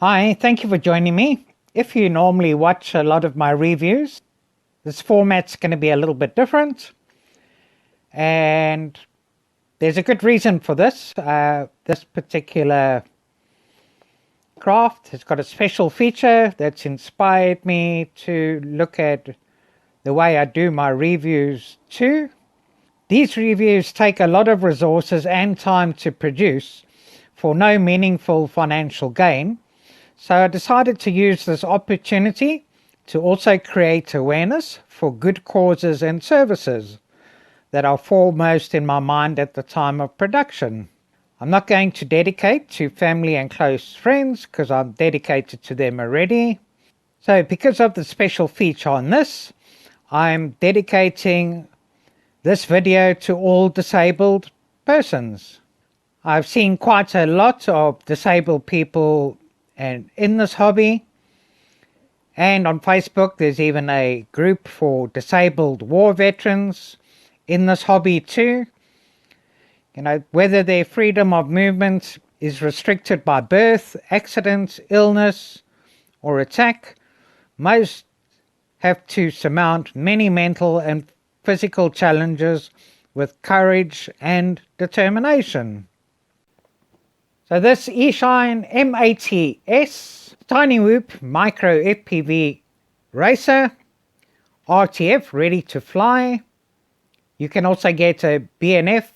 Hi, thank you for joining me. If you normally watch a lot of my reviews, this format's going to be a little bit different. And there's a good reason for this. This particular craft has got a special feature that's inspired me to look at the way I do my reviews too. These reviews take a lot of resources and time to produce for no meaningful financial gain. So I decided to use this opportunity to also create awareness for good causes and services that are foremost in my mind at the time of production. I'm not going to dedicate to family and close friends because I'm dedicated to them already. So because of the special feature on this, I'm dedicating this video to all disabled persons. I've seen quite a lot of disabled people and in this hobby, and on Facebook there's even a group for disabled war veterans in this hobby too. Whether their freedom of movement is restricted by birth, accident, illness or attack, most have to surmount many mental and physical challenges with courage and determination. So this Eachine M80S Tiny Whoop Micro FPV Racer, RTF ready to fly. You can also get a BNF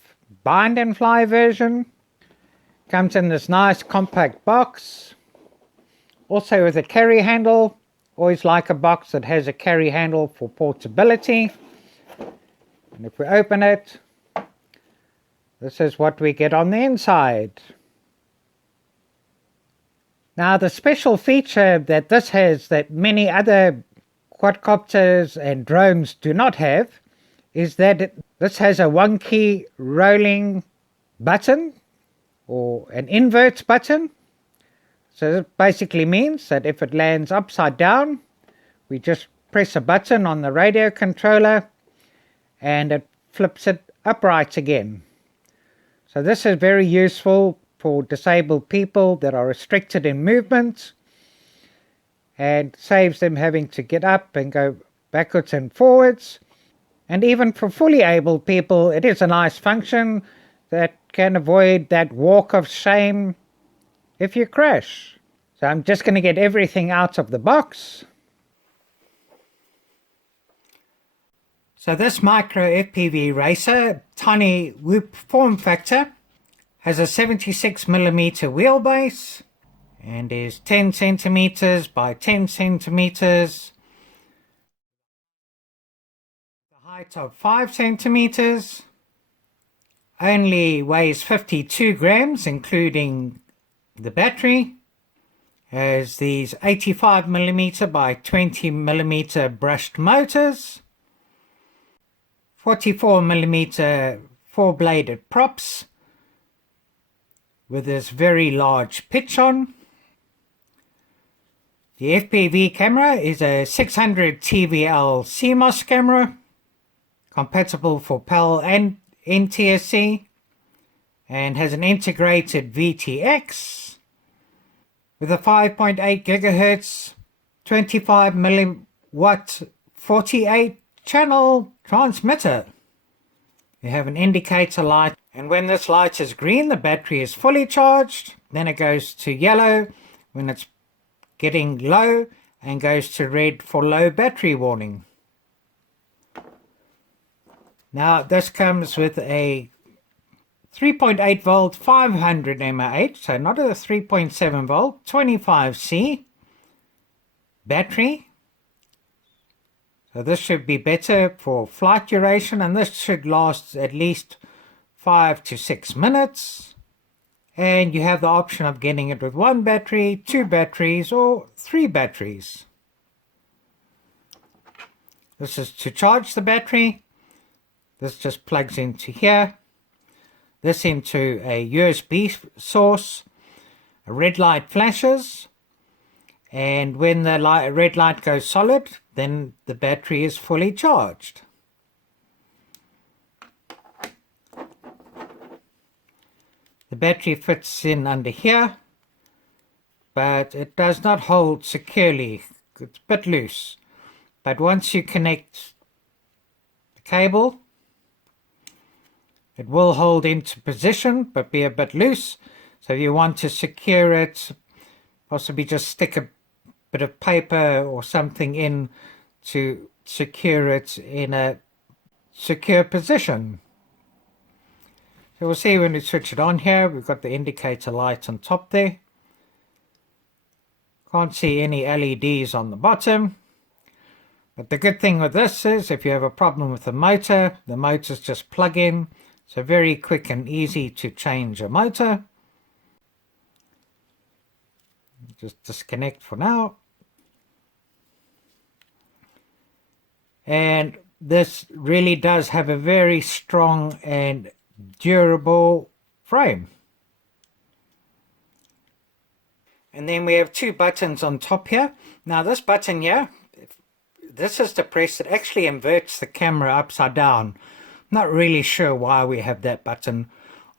bind and fly version. Comes in this nice compact box. Also with a carry handle. Always like a box that has a carry handle for portability. And if we open it, this is what we get on the inside. Now the special feature that this has that many other quadcopters and drones do not have is that this has a one-key rolling button or an invert button. So it basically means that if it lands upside down, we just press a button on the radio controller and it flips it upright again. So this is very useful for disabled people that are restricted in movement and saves them having to get up and go backwards and forwards. And even for fully able people, it is a nice function that can avoid that walk of shame if you crash. So I'm just going to get everything out of the box. So this micro FPV racer, tiny whoop form factor, has a 76mm wheelbase and is 10 centimeters by 10 centimeters, the height of 5 centimeters, only weighs 52 grams including the battery, has these 85mm by 20mm brushed motors, 44mm 4-bladed props with this very large pitch on. The FPV camera is a 600 TVL CMOS camera, compatible for PAL and NTSC, and has an integrated VTX with a 5.8 GHz 25 milliwatt 48 channel transmitter. You have an indicator light, and when this light is green the battery is fully charged, then it goes to yellow when it's getting low and goes to red for low battery warning. Now this comes with a 3.8 volt 500 mAh, so not a 3.7 volt 25C battery. So this should be better for flight duration, and this should last at least 5 to 6 minutes. And you have the option of getting it with 1 battery, 2 batteries or 3 batteries. This is to charge the battery. This just plugs into here. This into a USB source. A red light flashes. And when the red light goes solid, then the battery is fully charged. The battery fits in under here. but it does not hold securely. It's a bit loose. But once you connect the cable, it will hold into position, but be a bit loose. So if you want to secure it, possibly just stick a bit of paper or something in to secure it in a secure position. So we'll see when we switch it on here. We've got the indicator light on top there. Can't see any LEDs on the bottom. But the good thing with this is if you have a problem with the motor's just plug in. So very quick and easy to change a motor. Just disconnect for now. And this really does have a very strong and durable frame. And then we have two buttons on top here. Now this button here, this is to press, it actually inverts the camera upside down. Not really sure why we have that button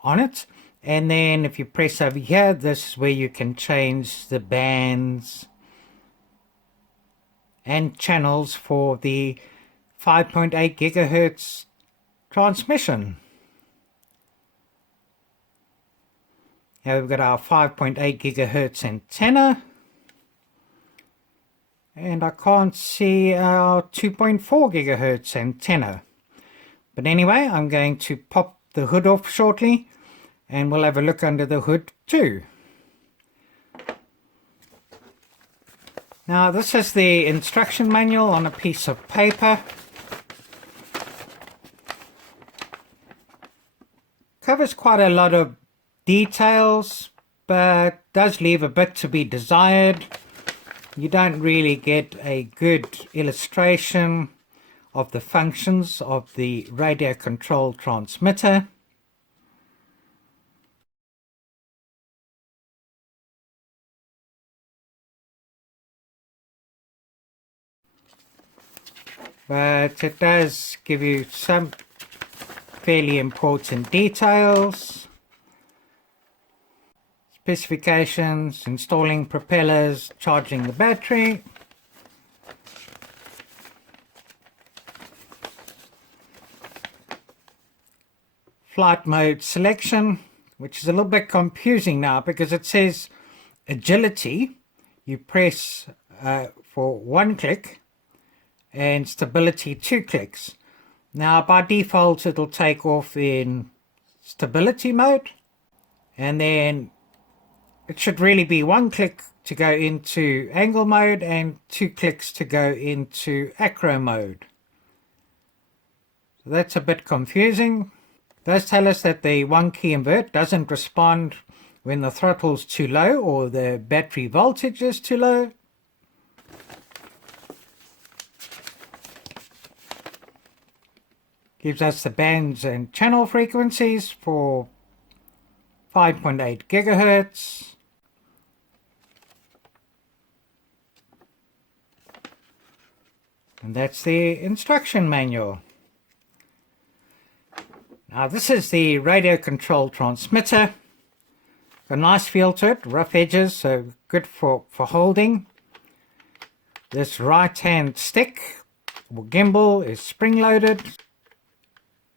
on it. And then if you press over here, this is where you can change the bands and channels for the 5.8 gigahertz transmission. Here we've got our 5.8 gigahertz antenna. And I can't see our 2.4 gigahertz antenna. But anyway, I'm going to pop the hood off shortly and we'll have a look under the hood too. Now this is the instruction manual on a piece of paper. Covers quite a lot of details, but does leave a bit to be desired. You don't really get a good illustration of the functions of the radio control transmitter. But it does give you some fairly important details. Specifications, installing propellers, charging the battery. Flight mode selection, which is a little bit confusing now because it says agility. You press for 1 click and stability 2 clicks. Now by default it'll take off in stability mode, and then it should really be 1 click to go into angle mode and 2 clicks to go into acro mode. So that's a bit confusing. It does tell us that the 1 key invert doesn't respond when the throttle's too low or the battery voltage is too low. Gives us the bands and channel frequencies for 5.8 gigahertz. And that's the instruction manual. Now this is the radio control transmitter. A nice feel to it, rough edges, so good for holding. This right hand stick or gimbal is spring loaded,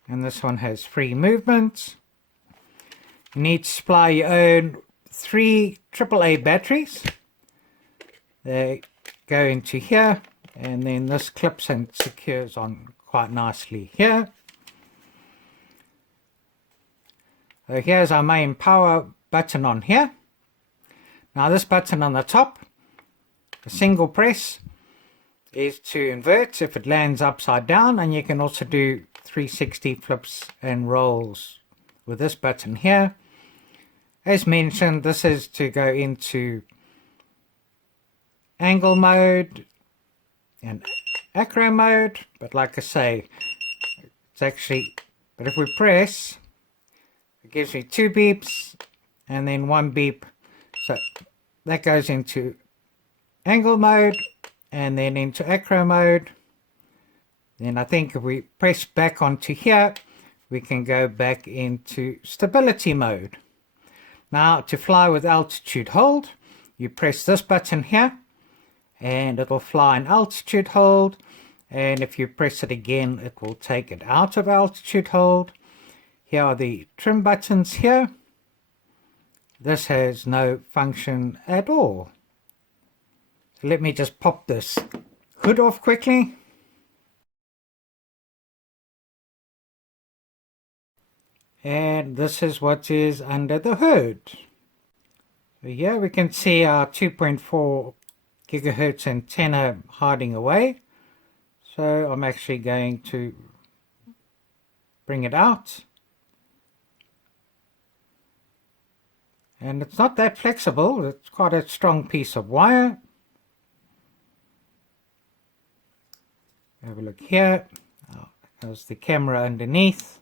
and this one has free movement. You need to supply your own 3 AAA batteries. They go into here, and then this clips and secures on quite nicely here. So here's our main power button on here. Now this button on the top, a single press, is to invert if it lands upside down, and you can also do 360 flips and rolls with this button here. As mentioned, this is to go into angle mode and acro mode, but like I say, it's actually, but if we press, it gives me 2 beeps and then 1 beep, so that goes into angle mode and then into acro mode. Then I think if we press back onto here, we can go back into stability mode. Now to fly with altitude hold, you press this button here and it will fly in altitude hold, and if you press it again it will take it out of altitude hold. Here are the trim buttons here. This has no function at all. So let me just pop this hood off quickly. And this is what is under the hood. So here we can see our 2.4 gigahertz antenna hiding away. So I'm actually going to bring it out. And it's not that flexible, it's quite a strong piece of wire. Have a look here. There's the camera underneath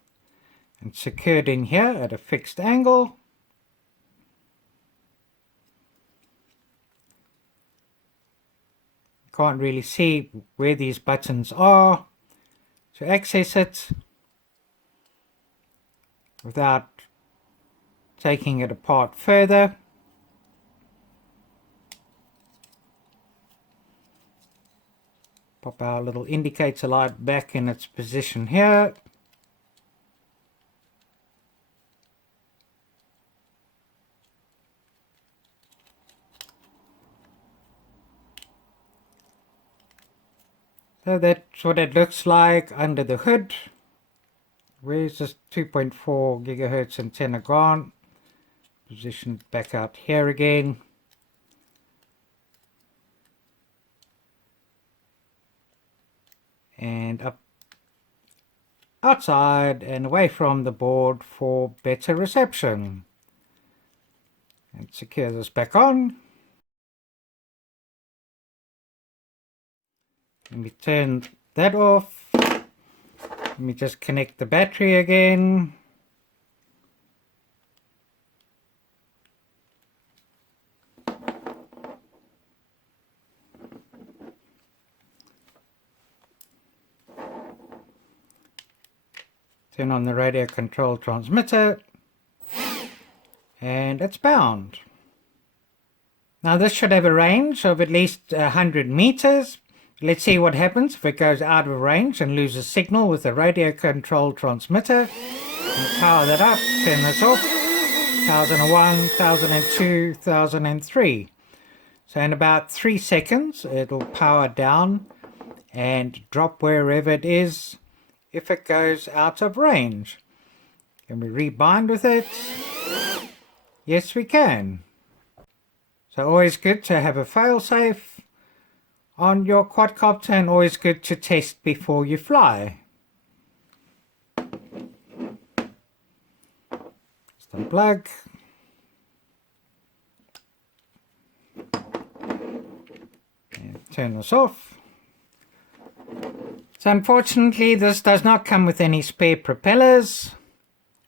and secured in here at a fixed angle. Can't really see where these buttons are to access it without taking it apart further. Pop our little indicator light back in its position here. So that's what it looks like under the hood. Where's this 2.4 gigahertz antenna gone? Position it back out here again. And up outside and away from the board for better reception. And secure this back on. Let me turn that off. Let me just connect the battery again. Turn on the radio control transmitter. And it's bound. Now this should have a range of at least 100 meters. Let's see what happens if it goes out of range and loses signal with the radio control transmitter. And power that up, turn this off. 1001, 1002, 1003. So in about 3 seconds it'll power down and drop wherever it is if it goes out of range. Can we rebind with it? Yes, we can. So always good to have a failsafe on your quadcopter, and always good to test before you fly. Just unplug. And turn this off. So unfortunately this does not come with any spare propellers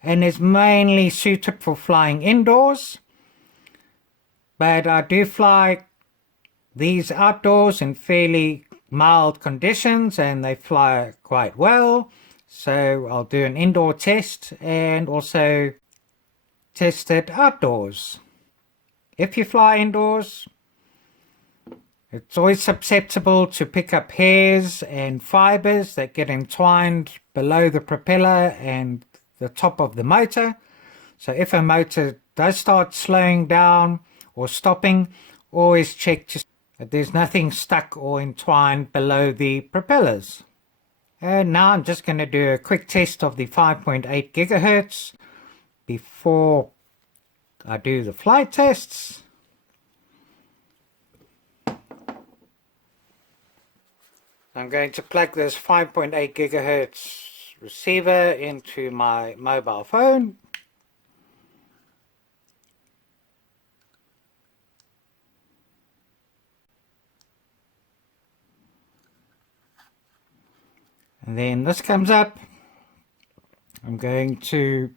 and is mainly suited for flying indoors. But I do fly these outdoors in fairly mild conditions and they fly quite well. So I'll do an indoor test and also test it outdoors. If you fly indoors, it's always susceptible to pick up hairs and fibers that get entwined below the propeller and the top of the motor. So if a motor does start slowing down or stopping, always check that there's nothing stuck or entwined below the propellers. And now I'm just going to do a quick test of the 5.8 gigahertz before I do the flight tests. I'm going to plug this 5.8 gigahertz receiver into my mobile phone. And then this comes up. I'm going to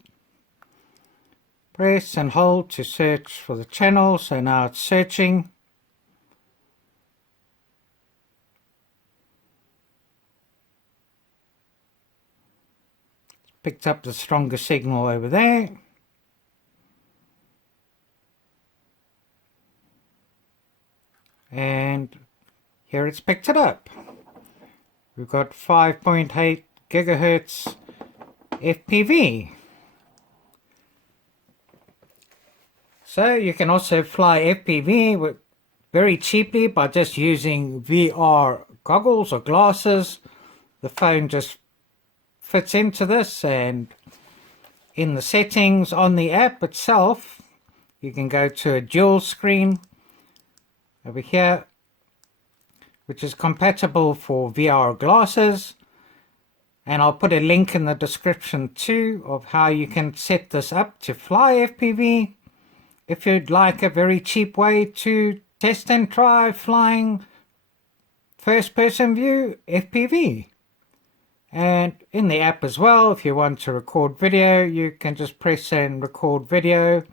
press and hold to search for the channel. So now it's searching. It's picked up the stronger signal over there. and here it's picked it up. We've got 5.8 gigahertz FPV. So you can also fly FPV very cheaply by just using VR goggles or glasses. The phone just fits into this, and in the settings on the app itself, you can go to a dual screen over here, which is compatible for VR glasses. And I'll put a link in the description too of how you can set this up to fly FPV if you'd like a very cheap way to test and try flying first person view FPV. And in the app as well, if you want to record video, you can just press and record video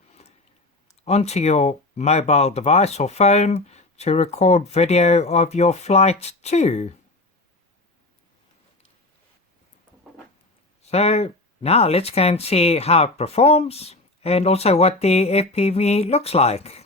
onto your mobile device or phone to record video of your flight too. So now let's go and see how it performs and also what the FPV looks like.